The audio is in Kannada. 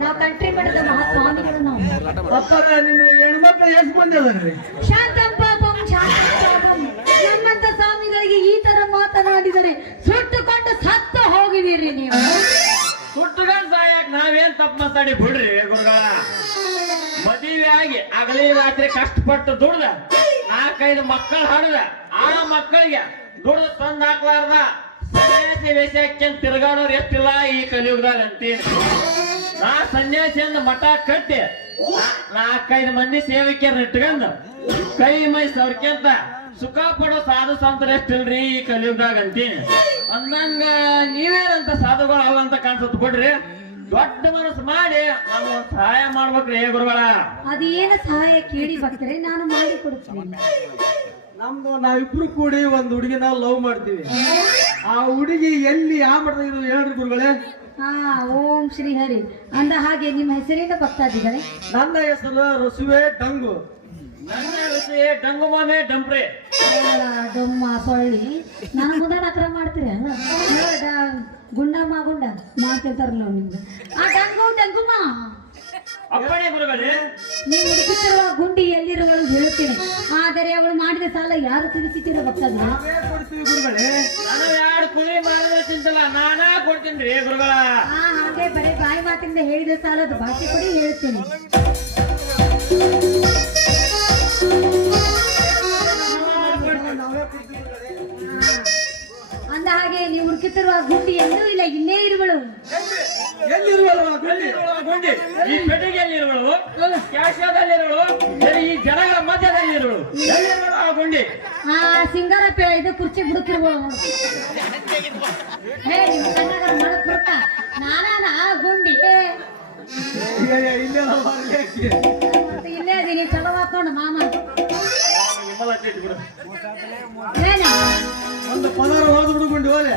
ನಾವು ಕಂಟ್ರಿ ಮಾಡಿದ ಮಹಾಸ್ವಾಮಿಗಳು ನಾವು. ಅಪ್ಪರ ನಿಮ್ಮ ಹೆಣ್ಮಕ್ಳು ಎಷ್ಟು ಮಂದಿ ಅದಾರ್ರಿ? ಶಾಂತಂ ಪಾಪಂ ಶಾಂತಂ ಪಾಪಂ. ನಮ್ಮಂತ ಸ್ವಾಮಿಗಳಿಗೆ ಈ ತರ ಮಾತನಾಡಿದರೆ ಸುಟ್ಟುಕೊಂಡು ಸತ್ತು ಹೋಗಿದ್ದೀರಿ ನೀವು. ಸುಟ್ಟುಕೊಂಡು ಸಾಯಕ್ ನಾವೇನ್ ತಪ್ಪು ಮಾತಾಡಿ ಬಿಡ್ರಿ ಗುರುಗಳ? ಮದುವೆ ಆಗಿ ಅಗಲಿ ರಾತ್ರಿ ಕಷ್ಟಪಟ್ಟು ದುಡ್ದ ನಾಲ್ಕೈದು ಮಕ್ಕಳು ಹಾಡಿದ ಆ ಮಕ್ಕಳಿಗೆ ದುಡ್ದು ತಂದ್ ಹಾಕ್ಲಾರ್ದ. ಸನ್ಯಾಸಿ ವೇಷಕ್ಕೆ ತಿರುಗಾಡೋರು ಎಷ್ಟಿಲ್ಲ ಈ ಕಲಿಯುಗದಲ್ಲಿ ಅಂತೀನಿ ನಾ ಸನ್ಯಾಸಿಯಿಂದ ಮಠ ಕಟ್ಟಿ ನಾಲ್ಕೈದು ಮಂದಿ ಸೇವಕಿಯರ್ ಇಟ್ಕೊಂಡ್ ಕೈ ಮೈ ಸವರ್ಕ್ಯಂತ ಸುಖ ಪಡೋ ಸಾಧು ಸಂತರ ಎಷ್ಟಿಲ್ರಿ ಈ ಕಲಿಯುಗದಾಗ ಅಂತೀನಿ. ಅಂದಂಗ ನೀವೇನಂತ ಸಾಧುಗಳು ಅವಂತ ಕಾಣಿಸುತ್ತ ಕೊಡ್ರಿ ದೊಡ್ಡ ಮನಸ್ಸು ಮಾಡಿ ನಾನು ಸಹಾಯ ಮಾಡ್ಬೇಕ್ರಿ ಹೇ ಗುರುಗಳ. ಅದೇನು ಸಹಾಯ ಕೇಳಿ ಬರ್ತಾರೆ ನಾನು ಮಾಡಿ ಕೊಡ್ತೀನಿ. ನಮ್ದು ನಾವಿಬ್ರು ಕೂಡಿ ಒಂದು ಹುಡುಗಿನ ಲವ್ ಮಾಡ್ತೀವಿ. ಆ ಹುಡುಗಿ ಎಲ್ಲಿ ಯಾವ ಮಠದಾಗ ಇರೋದು ಹೇಳ್ರಿ ಗುರುಗಳೇ? ಹಾ ಓಂ ಶ್ರೀ ಹರಿ. ಅಂದ ಹಾಗೆ ನಿಮ್ಮ ಹೆಸರಿನ ಹೆಸರಿಂದ ಭಕ್ತಾದಿಗಳೇ ನನ್ನ ಹೆಸರು ರಸುವೆ ಡಂಗು. ನನ್ನ ಡಂಗು ಮನೆ ಡಂಪ್ರೆ. ಡೊಮ್ಮ ಸೊಳ್ಳಿ ನಾನು ಮುಂದೆ ಹತ್ರ ಮಾಡ್ತೀರಿ ಗುಂಡಮ್ಮ ಗುಂಡ ಮಾಡ್ತಿರ್ತಾರಲ್ಲ ನಿಮ್ಗೆ. ಆ ಡಂಗು ಡಂಗುಮ್ಮ ಅಪ್ಪಣೆ ಗುರುಗಳೇ ನೀವು ಹುಡುಕುತ್ತಿರುವ ಗುಂಡಿ ಎಲ್ಲಿರುವಳು ಹೇಳುತ್ತೇನೆ. ಆದರೆ ಅವಳು ಮಾಡಿದ ಸಾಲ ಯಾರು ಕೊಡ್ತೀವಿ ಗುರುಗಳೇ. ನಾನು ಕೊಡ್ತೀನಿ ರೀ ಗುರುಗಳ. ಹಾ ಹಾಗೆ ಬರೀ ಬಾಯಿ ಮಾತಿಂದ ಹೇಳಿದ ಸಾಲದ ಭಾಷೆ ಕೊಡಿ ಹೇಳುತ್ತೇನೆ. ನಾವೇ ಕೊಡ್ತೀವಿ ಗುರುಗಳೇ. ಅಂದ ಹಾಗೆ ನೀವು ಹುಡುಕುತ್ತಿರುವ ಗುಂಡಿ ಎಲ್ಲೂ ಇಲ್ಲ ಇನ್ನೇ ಇರುವಳು. ಆ ಗುಂಡಿ? ಎಲ್ಲಿರುವಳು ಗುಂಡಿ ಈ ಪೆಟ್ಟಿಗೆಯಲ್ಲಿರುವಳು ಕ್ಯಾಶದಲ್ಲಿ ಈ ಜನಗಳ ಮಧ್ಯದಲ್ಲಿರುವಳು. ಎಲ್ಲಿರುವಳು ಆ ಗುಂಡಿ? ಆ ಸಿಂಗಾರ ಇದು ಕುರ್ಚಿ ಬುಡುಕಿರುವಳು ನೋಡು ಹೇ ನಿಮ್ಮ ಕನ್ನಡ ಮಾಡಕ್ ಬರ್ತ ನಾನಾ ಗುಂಡಿ. ಇಲ್ಲೇ ಇಲ್ಲೇ ಇದೀನಿ ಚಲೋ ಹಾಕೊಂಡು ಮಾಮ. ಒಂದು ಪದಾರ ಹೋದ್ ಬಿಡು ಗುಂಡಿ ಹೋಲೆ